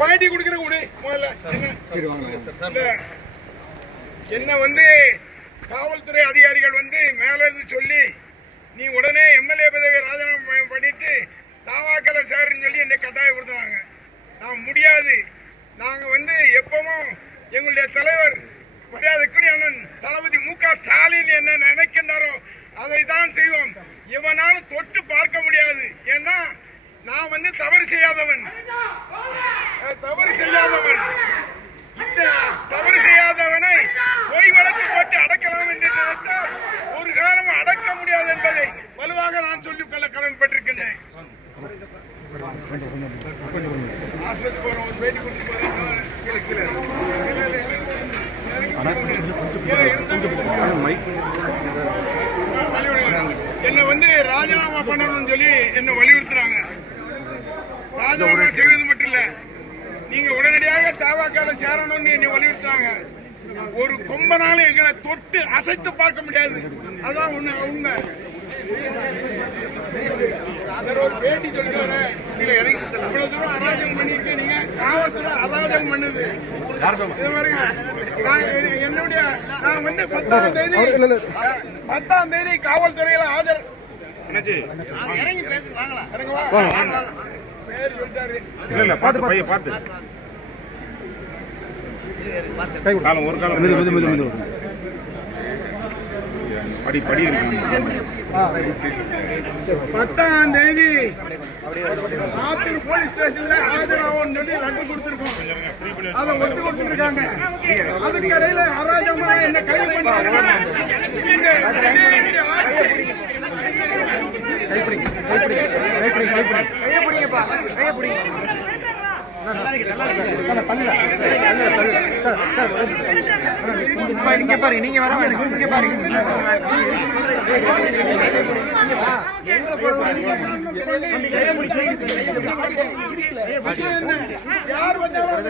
பாட்டி கொடுக்கிற கூட முதல்ல என்ன வந்து காவல்துறை அதிகாரிகள் வந்து மேல இருந்து சொல்லி நீ உடனே எம்எல்ஏ பதவி ராஜினாமா பண்ணிட்டு தாவாக்கல சேருன்னு சொல்லி என்னை கட்டாயப்படுத்துறாங்க. நான் முடியாது. நாங்க வந்து எப்பவும் எங்களுடைய தலைவர் மரியாதைக்குரிய அண்ணன் தளபதி மு.க. ஸ்டாலின் என்ன நினைக்கின்றாரோ அதை தான் செய்வோம். எவனாலும் தொட்டு பார்க்க முடியாது. ஏன்னா நான் வந்து தவறு செய்யாதவன். இந்த தவறு செய்யாதவனை பொய் வழக்கு போட்டு அடக்கலாம் என்று நினைத்தால் ஒரு காலம் அடக்க முடியாது என்பதை வலுவாக நான் சொல்லிக் கொள்ள கடமைப்பட்டிருக்கின்றேன். என்ன வந்து ராஜினாமா பண்ணணும்னு சொல்லி என்ன வலியுறுத்துறாங்க. ராஜினாமா செய்வது மட்டும் இல்ல, நீங்க உடனடியாக தவாக்கால சேரணும்னு என்ன வலியுறுத்துறாங்க. ஒரு கொம்பனால எங்களை தொட்டு அசைத்து பார்க்க முடியாது. அதான் உண்மை. ஒரு பேட்டி சொல்லிட்டு வரேன். இவ்வளவு தூரம் அராஜகம் பண்ணிருக்கு. நீங்க காவல்துறை அராஜகம் பண்ணுது. என்னுடைய நான் வந்து 10ஆம் தேதி காவல்துறையில ஆஜர் இறங்கி பேசுவாங்களா பேர் சொல்லிட்டாரு. பார்த்து ஒரு காலம் படி 10ஆம் தேதி ஆத்தூர் போலீஸ் ஸ்டேஷன்ல ஆஜராகும் சொல்லி லெட்டர் கொடுத்திருக்கோம். அதை ஒத்து கொடுத்துருக்காங்க. அதுக்கு இடையில அராஜகமா என்ன கைது பண்ணாங்க. நீங்க பாருங்க, நீங்க வர வேண்டாம். நீங்க பாருங்க, யார் வந்தாலும்